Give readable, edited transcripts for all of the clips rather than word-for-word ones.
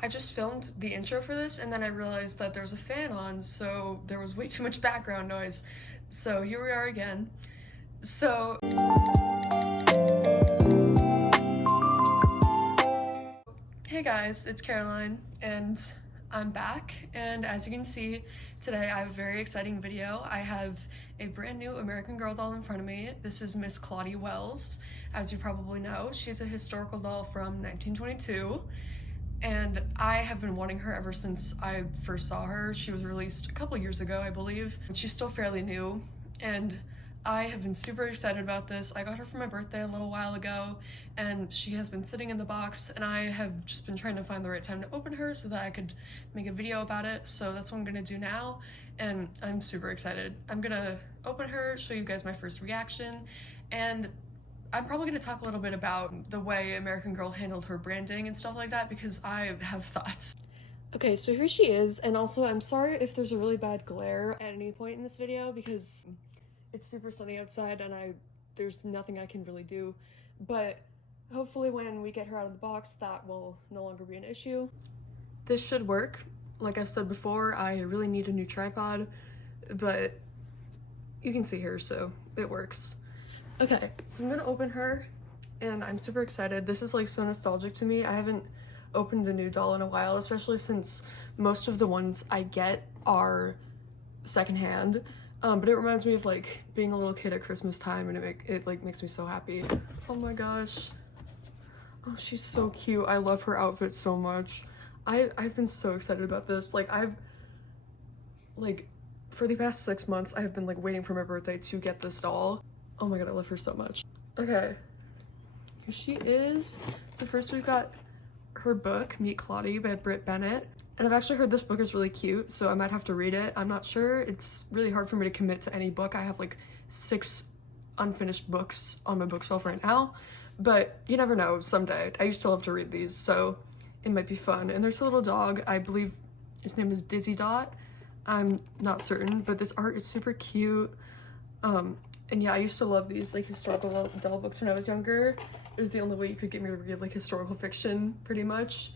I just filmed the intro for this and then I realized that there was a fan on, so there was way too much background noise. So here we are again. So hey guys, it's Caroline and I'm back, and as you can see today I have a very exciting video. I have a brand new American Girl doll in front of me. This is Miss Claudie Wells. As you probably know, she's a historical doll from 1922. And I have been wanting her ever since I first saw her. She was released a couple years ago, I believe. She's still fairly new, and I have been super excited about this. I got her for my birthday a little while ago, and she has been sitting in the box, and I have just been trying to find the right time to open her so that I could make a video about it. So that's what I'm gonna do now, and I'm super excited. I'm gonna open her, show you guys my first reaction, and I'm probably going to talk a little bit about the way American Girl handled her branding and stuff like that, because I have thoughts. Okay, so here she is, and also I'm sorry if there's a really bad glare at any point in this video because it's super sunny outside and there's nothing I can really do, but hopefully when we get her out of the box that will no longer be an issue. This should work. Like I've said before, I really need a new tripod, but you can see her, so it works. Okay, so I'm gonna open her, and I'm super excited. This is like so nostalgic to me. I haven't opened a new doll in a while, especially since most of the ones I get are secondhand. But it reminds me of like being a little kid at Christmas time, and it like makes me so happy. Oh my gosh. Oh, she's so cute. I love her outfit so much. I've been so excited about this. Like for the past 6 months, I've been like waiting for my birthday to get this doll. Oh my god, I love her so much. Okay, here she is. So first we've got her book, Meet Claudie by Britt Bennett. And I've actually heard this book is really cute, so I might have to read it. I'm not sure. It's really hard for me to commit to any book. I have like 6 unfinished books on my bookshelf right now, but you never know, someday. I used to love to read these, so it might be fun. And there's a little dog. I believe his name is Dizzy Dot. I'm not certain, but this art is super cute. And yeah, I used to love these like historical doll books when I was younger. It was the only way you could get me to read like historical fiction, pretty much.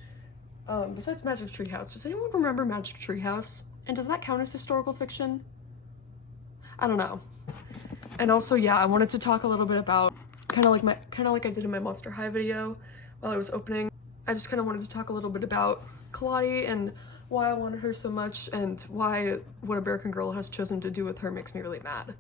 Besides Magic Tree House. Does anyone remember Magic Tree House? And does that count as historical fiction? I don't know. And also, yeah, I wanted to talk a little bit about kind of like I did in my Monster High video while I was opening. I just kind of wanted to talk a little bit about Claudie and why I wanted her so much, and why what American Girl has chosen to do with her makes me really mad.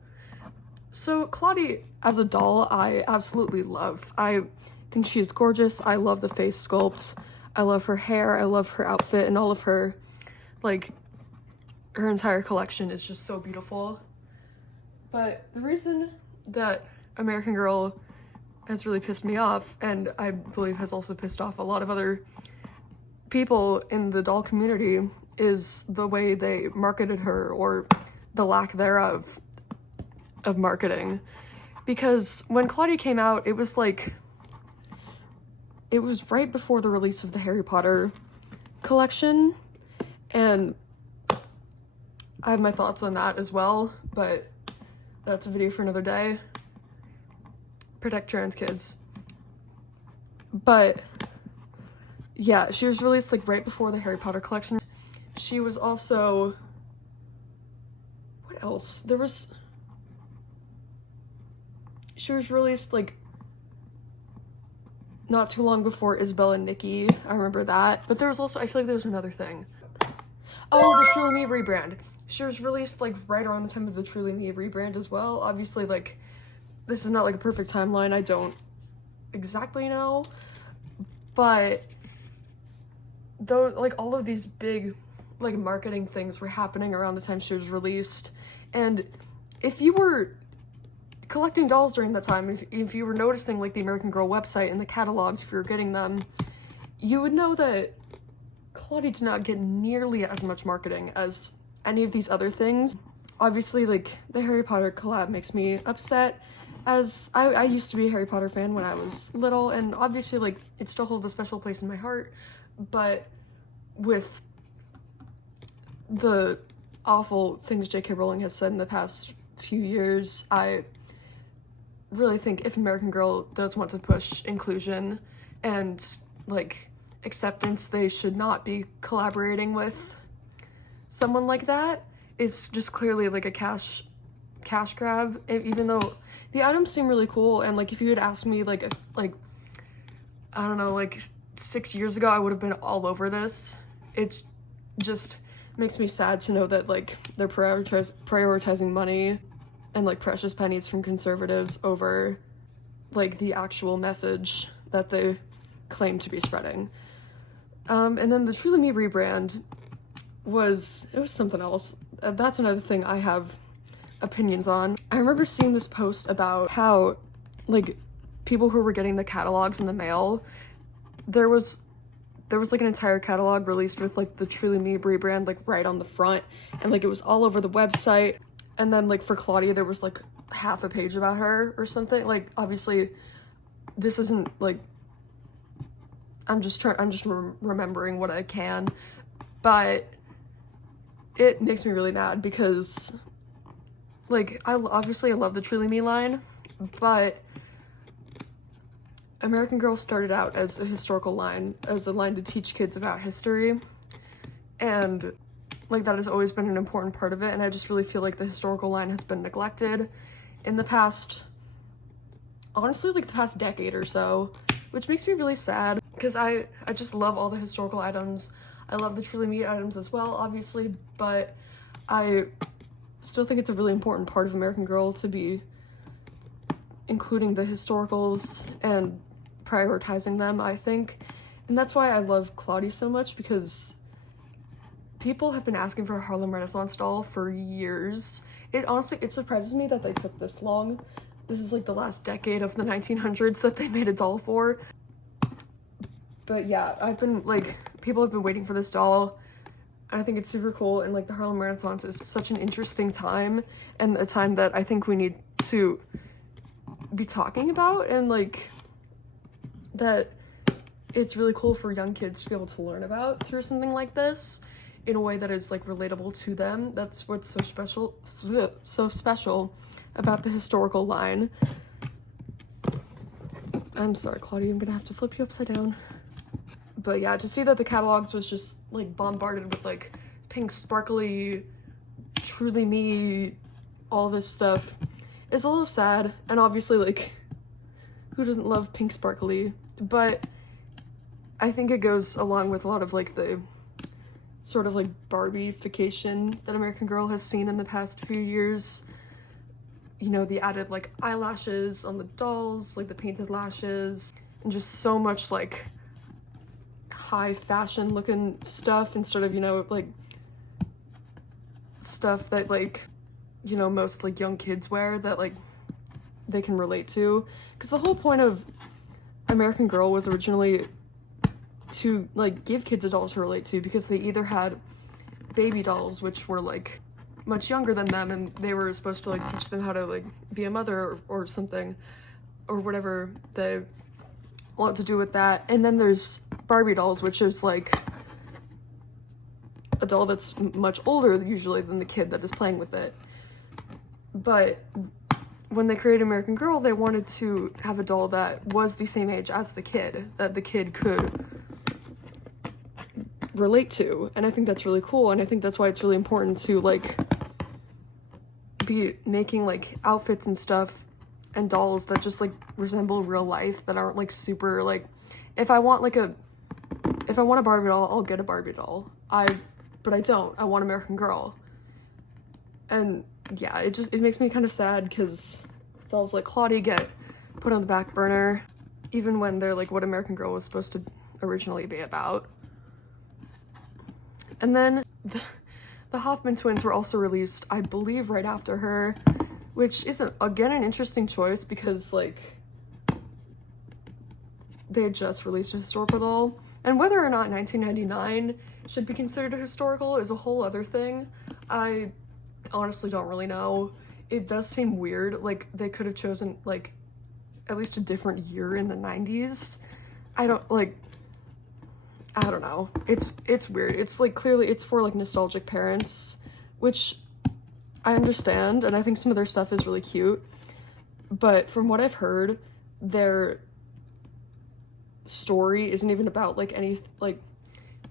So Claudie as a doll, I absolutely love. I think she is gorgeous. I love the face sculpt. I love her hair. I love her outfit, and all of her, like, her entire collection is just so beautiful. But the reason that American Girl has really pissed me off, and I believe has also pissed off a lot of other people in the doll community, is the way they marketed her, or the lack thereof of marketing. Because when Claudie came out, it was right before the release of the Harry Potter collection, and I have my thoughts on that as well, but that's a video for another day. Protect trans kids. But yeah, she was released like right before the Harry Potter collection. She was also, what else? She was released like not too long before Isabelle and Nikki. I remember that. But there was also, I feel like there was another thing. Oh, the Truly Me rebrand. She was released like right around the time of the Truly Me rebrand as well. Obviously, like, this is not like a perfect timeline. I don't exactly know. But though, like, all of these big like marketing things were happening around the time she was released. And if you were collecting dolls during that time, if you were noticing like the American Girl website and the catalogs, if you were getting them, you would know that Claudie did not get nearly as much marketing as any of these other things. Obviously, like, the Harry Potter collab makes me upset, as I used to be a Harry Potter fan when I was little, and obviously, like, it still holds a special place in my heart, but with the awful things J.K. Rowling has said in the past few years, I really think if American Girl does want to push inclusion and like acceptance they should not be collaborating with someone like that is just clearly like a cash grab, even though the items seem really cool. And like if you had asked me like I don't know, like 6 years ago, I would have been all over this. It just makes me sad to know that like they're prioritizing money and like precious pennies from conservatives over like the actual message that they claim to be spreading. And then the Truly Me rebrand was something else. That's another thing I have opinions on. I remember seeing this post about how like people who were getting the catalogs in the mail, there was like an entire catalog released with like the Truly Me rebrand like right on the front, and like it was all over the website. And then like for Claudie, there was like half a page about her or something. Like obviously this isn't like, I'm just remembering what I can, but it makes me really mad because like I love the Truly Me line, but American Girl started out as a historical line, as a line to teach kids about history, and like that has always been an important part of it. And I just really feel like the historical line has been neglected in the past, honestly, like the past decade or so, which makes me really sad because I just love all the historical items. I love the Truly Me items as well, obviously, but I still think it's a really important part of American Girl to be including the historicals and prioritizing them, I think. And that's why I love Claudie so much, because people have been asking for a Harlem Renaissance doll for years. It surprises me that they took this long. This is like the last decade of the 1900s that they made a doll for. But yeah, people have been waiting for this doll, and I think it's super cool. And like the Harlem Renaissance is such an interesting time, and a time that I think we need to be talking about, and like that it's really cool for young kids to be able to learn about through something like this in a way that is like relatable to them. That's what's so special about the historical line. I'm sorry, Claudie, I'm gonna have to flip you upside down. But yeah, to see that the catalogs was just like bombarded with like pink sparkly Truly Me, all this stuff, is a little sad. And obviously, like, who doesn't love pink sparkly? But I think it goes along with a lot of like the sort of like Barbie-fication that American Girl has seen in the past few years. You know, the added like eyelashes on the dolls, like the painted lashes, and just so much like high fashion looking stuff instead of, you know, like stuff that like, you know, most like young kids wear that like they can relate to. Because the whole point of American Girl was originally to like give kids a doll to relate to, because they either had baby dolls which were like much younger than them, and they were supposed to like teach them how to like be a mother or something, or whatever they want to do with that. And then there's Barbie dolls, which is like a doll that's much older usually than the kid that is playing with it. But when they created American Girl, they wanted to have a doll that was the same age as the kid, that the kid could relate to. And I think that's really cool, and I think that's why it's really important to like be making like outfits and stuff and dolls that just like resemble real life, that aren't like super like, if I want a Barbie doll, I'll get a Barbie doll. But I don't. I want American Girl. And yeah, it makes me kind of sad because dolls like Claudie get put on the back burner, even when they're like what American Girl was supposed to originally be about. And then the Hoffman twins were also released, I believe, right after her, which is again an interesting choice because like they had just released a historical doll, and whether or not 1999 should be considered a historical is a whole other thing. I honestly don't really know. It does seem weird, like they could have chosen like at least a different year in the 90s. I don't know. It's weird. It's like clearly it's for like nostalgic parents, which I understand, and I think some of their stuff is really cute. But from what I've heard, their story isn't even about like any like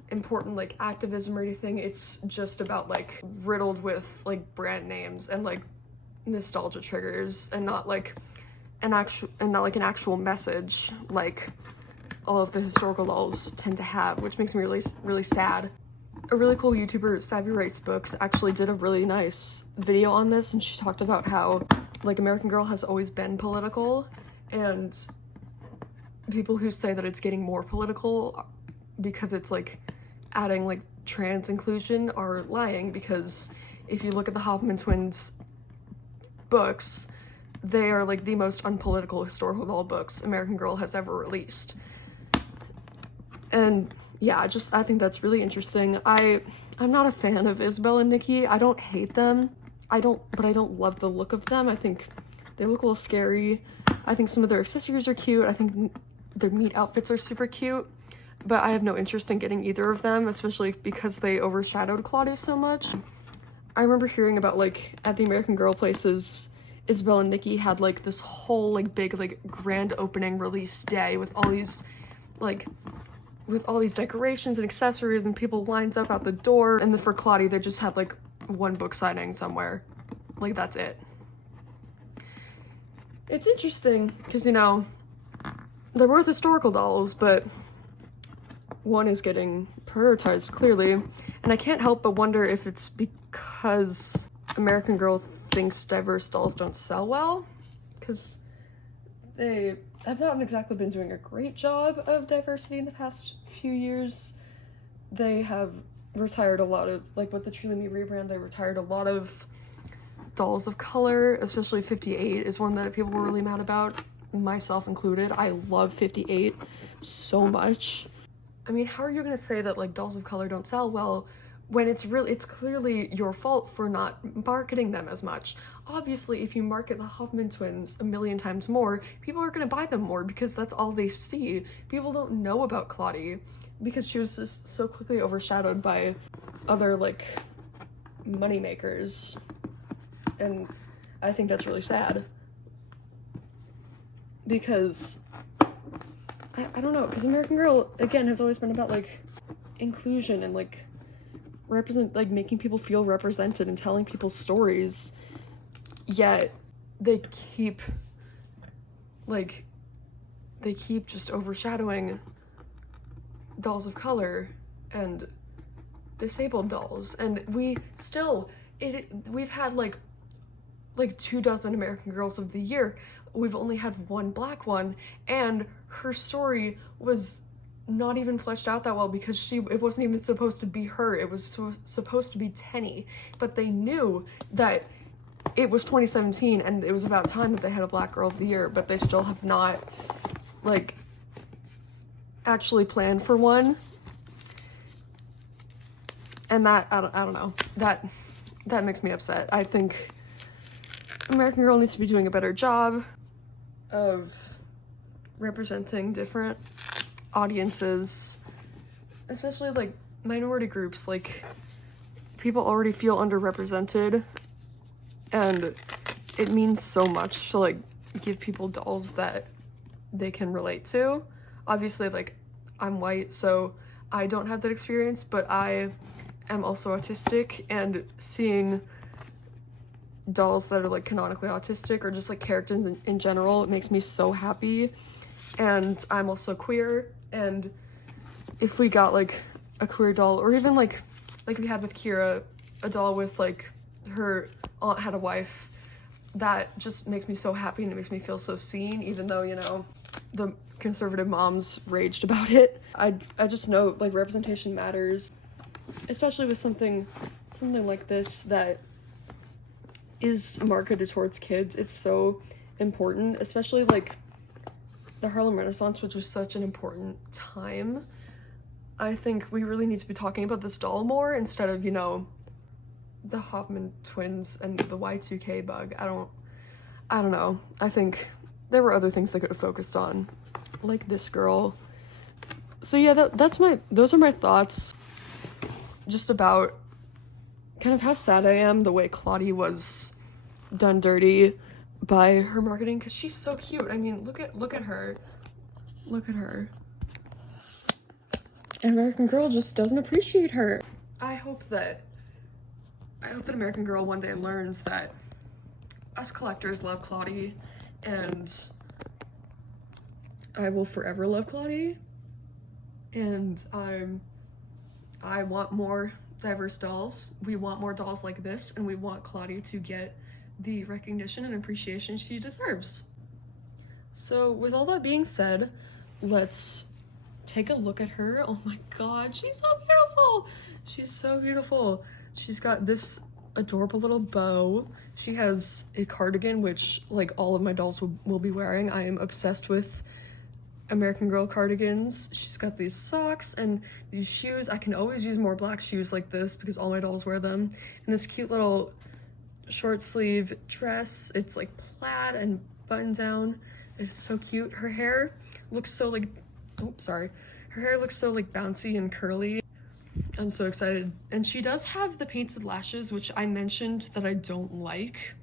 important like activism or anything. It's just about like riddled with like brand names and like nostalgia triggers, and not like an actual message like all of the historical dolls tend to have, which makes me really sad. A really cool YouTuber, Savvy Writes Books, actually did a really nice video on this, and she talked about how like American Girl has always been political, and people who say that it's getting more political because it's like adding like trans inclusion are lying, because if you look at the Hoffman twins books, they are like the most unpolitical historical doll books American Girl has ever released. And yeah, I think that's really interesting. I'm not a fan of Isabel and Nikki. I don't hate them. But I don't love the look of them. I think they look a little scary. I think some of their accessories are cute. I think their meat outfits are super cute. But I have no interest in getting either of them, especially because they overshadowed Claudie so much. I remember hearing about like at the American Girl places, Isabel and Nikki had like this whole like big like grand opening release day with all these decorations and accessories, and people lined up out the door. And then for Claudie, they just had like one book signing somewhere. Like, that's it. It's interesting because, you know, they're both historical dolls, but one is getting prioritized clearly. And I can't help but wonder if it's because American Girl thinks diverse dolls don't sell well, because they have not exactly been doing a great job of diversity in the past few years. They have retired a lot of, like with the Truly Me rebrand, they retired a lot of dolls of color, especially 58 is one that people were really mad about, myself included. I love 58 so much. I mean, how are you gonna say that like dolls of color don't sell well when it's clearly your fault for not marketing them as much? Obviously, if you market the Hoffman twins a million times more, people are gonna buy them more because that's all they see. People don't know about Claudie because she was just so quickly overshadowed by other like money makers. And I think that's really sad, because I don't know, because American Girl, again, has always been about like inclusion and like making people feel represented and telling people stories, yet they keep just overshadowing dolls of color and disabled dolls. And we've had like 24 American Girls of the Year. We've only had one black one, and her story was not even fleshed out that well because it wasn't even supposed to be her. It was supposed to be Tenny, but they knew that it was 2017 and it was about time that they had a Black Girl of the Year, but they still have not like actually planned for one. And that I don't know, that makes me upset. I think American Girl needs to be doing a better job of representing different audiences, especially like minority groups. Like, people already feel underrepresented, and it means so much to like give people dolls that they can relate to. Obviously, like, I'm white, so I don't have that experience, but I am also autistic, and seeing dolls that are like canonically autistic or just like characters in general, it makes me so happy. And I'm also queer, and if we got like a queer doll, or even like we had with Kira, a doll with like her aunt had a wife, that just makes me so happy and it makes me feel so seen, even though, you know, the conservative moms raged about it. I just know like representation matters, especially with something like this that is marketed towards kids. It's so important, especially like the Harlem Renaissance, which was such an important time. I think we really need to be talking about this doll more instead of, you know, the Hoffman twins and the Y2K bug. I don't know. I think there were other things they could have focused on, like this girl. So yeah, those are my thoughts just about kind of how sad I am the way Claudie was done dirty by her marketing, because she's so cute. I mean, look at her. Look at her. And American Girl just doesn't appreciate her. I hope that American Girl one day learns that us collectors love Claudie, and I will forever love Claudie, and I want more diverse dolls. We want more dolls like this, and we want Claudie to get the recognition and appreciation she deserves. So with all that being said, let's take a look at her. Oh my god, she's so beautiful! She's so beautiful. She's got this adorable little bow. She has a cardigan, which like all of my dolls will be wearing. I am obsessed with American Girl cardigans. She's got these socks and these shoes. I can always use more black shoes like this because all my dolls wear them. And this cute little short sleeve dress. It's like plaid and button down. It's so cute. Her hair looks so like, oops, sorry. Her hair looks so like bouncy and curly. I'm so excited. And she does have the painted lashes, which I mentioned that I don't like.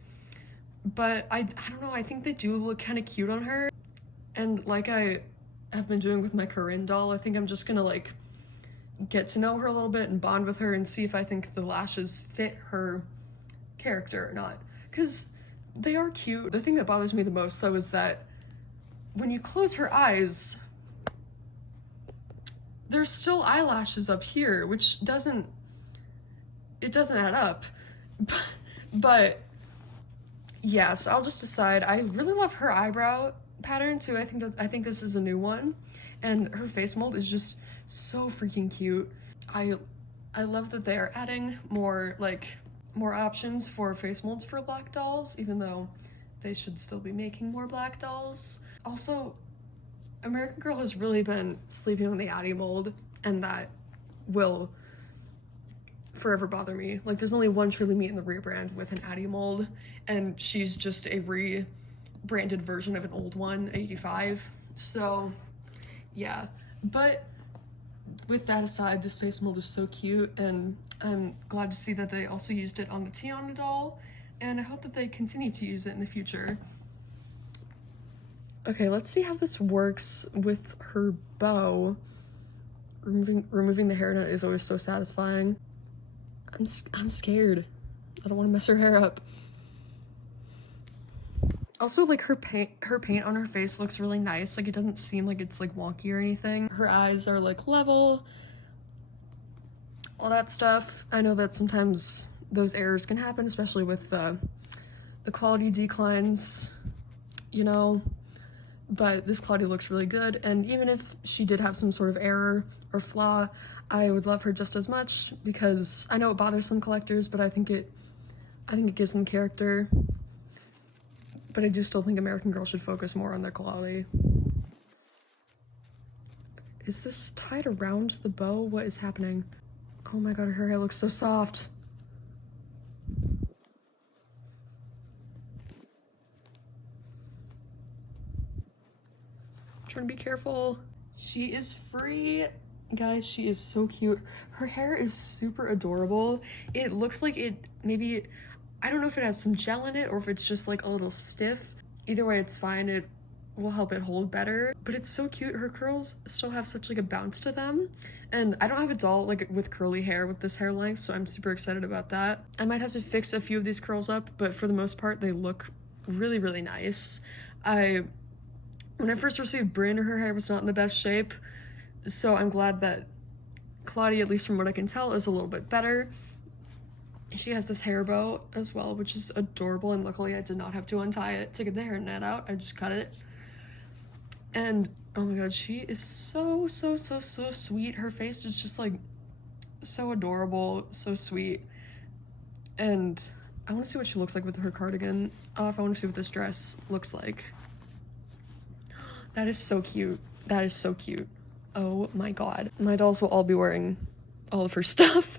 But I don't know, I think they do look kind of cute on her. And like I have been doing with my Corinne doll, I think I'm just gonna like get to know her a little bit and bond with her and see if I think the lashes fit her character or not. Because they are cute. The thing that bothers me the most though is that when you close her eyes, there's still eyelashes up here, which doesn't add up. But yeah, so I'll just decide. I really love her eyebrow pattern too. I think this is a new one, and her face mold is just so freaking cute. I love that they are adding more options for face molds for black dolls, even though they should still be making more black dolls. Also, American Girl has really been sleeping on the Addie mold, and that will forever bother me. Like, there's only one Truly Meat in the rebrand with an Addie mold, and she's just a rebranded version of an old one, 85. So, yeah. But with that aside, this face mold is so cute, and I'm glad to see that they also used it on the Tiana doll, and I hope that they continue to use it in the future. Okay, let's see how this works with her bow. Removing the hairnet is always so satisfying. I'm scared. I don't want to mess her hair up. Also, like, her paint on her face looks really nice. Like, it doesn't seem like it's like wonky or anything. Her eyes are like level, all that stuff. I know that sometimes those errors can happen, especially with the quality declines, you know. But this Claudie looks really good, and even if she did have some sort of error or flaw, I would love her just as much, because I know it bothers some collectors, but I think it gives them character. But I do still think American Girl should focus more on their quality. Is this tied around the bow? What is happening? Oh my god, her hair looks so soft. Trying to be careful. She is free. Guys, she is so cute. Her hair is super adorable. It looks like I don't know if it has some gel in it or if it's just like a little stiff. Either way, it's fine. It will help it hold better. But it's so cute. Her curls still have such like a bounce to them. And I don't have a doll like with curly hair with this hair length, so I'm super excited about that. I might have to fix a few of these curls up, but for the most part, they look really, really nice. When I first received Bryn, her hair was not in the best shape, so I'm glad that Claudie, at least from what I can tell, is a little bit better. She has this hair bow as well, which is adorable, and luckily I did not have to untie it to get the hairnet out. I just cut it. And oh my god, she is so sweet. Her face is just like so adorable, so sweet. And I want to see what she looks like with her cardigan off. I want to see what this dress looks like. That is so cute. That is so cute. Oh my god. My dolls will all be wearing all of her stuff.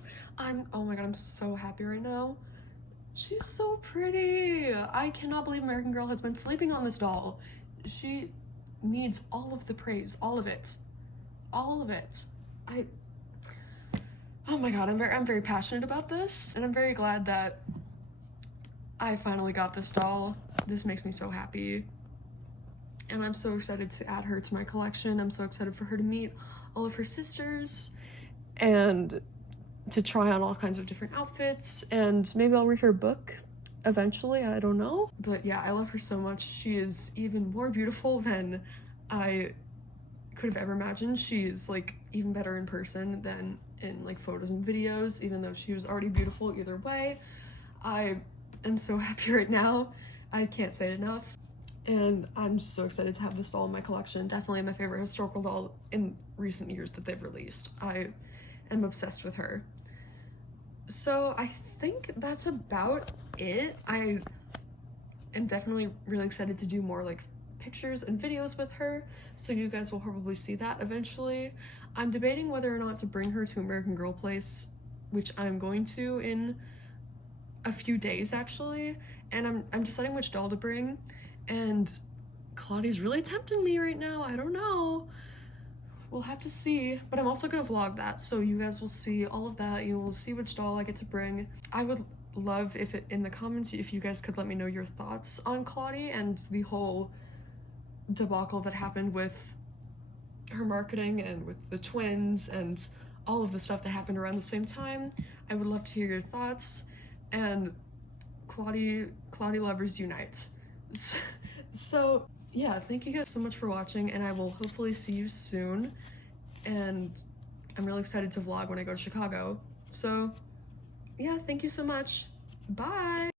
Oh my god, I'm so happy right now. She's so pretty. I cannot believe American Girl has been sleeping on this doll. She needs all of the praise, all of it. All of it. Oh my god, I'm very passionate about this, and I'm very glad that I finally got this doll. This makes me so happy. and I'm so excited to add her to my collection. I'm so excited for her to meet all of her sisters and to try on all kinds of different outfits, and maybe I'll read her book eventually, I don't know. But yeah, I love her so much. She is even more beautiful than I could have ever imagined. She is like even better in person than in like photos and videos, even though she was already beautiful either way. I am so happy right now. I can't say it enough. And I'm just so excited to have this doll in my collection. Definitely my favorite historical doll in recent years that they've released. I am obsessed with her. So I think that's about it. I am definitely really excited to do more like pictures and videos with her, so you guys will probably see that eventually. I'm debating whether or not to bring her to American Girl Place, which I'm going to in a few days actually, and I'm deciding which doll to bring, and Claudie's really tempting me right now. I don't know. We'll have to see, but I'm also gonna vlog that, so you guys will see all of that. You will see which doll I get to bring. I would love if in the comments if you guys could let me know your thoughts on Claudie and the whole debacle that happened with her marketing and with the twins and all of the stuff that happened around the same time. I would love to hear your thoughts, and Claudie lovers unite. So yeah, thank you guys so much for watching, and I will hopefully see you soon, and I'm really excited to vlog when I go to Chicago. So yeah, thank you so much. Bye!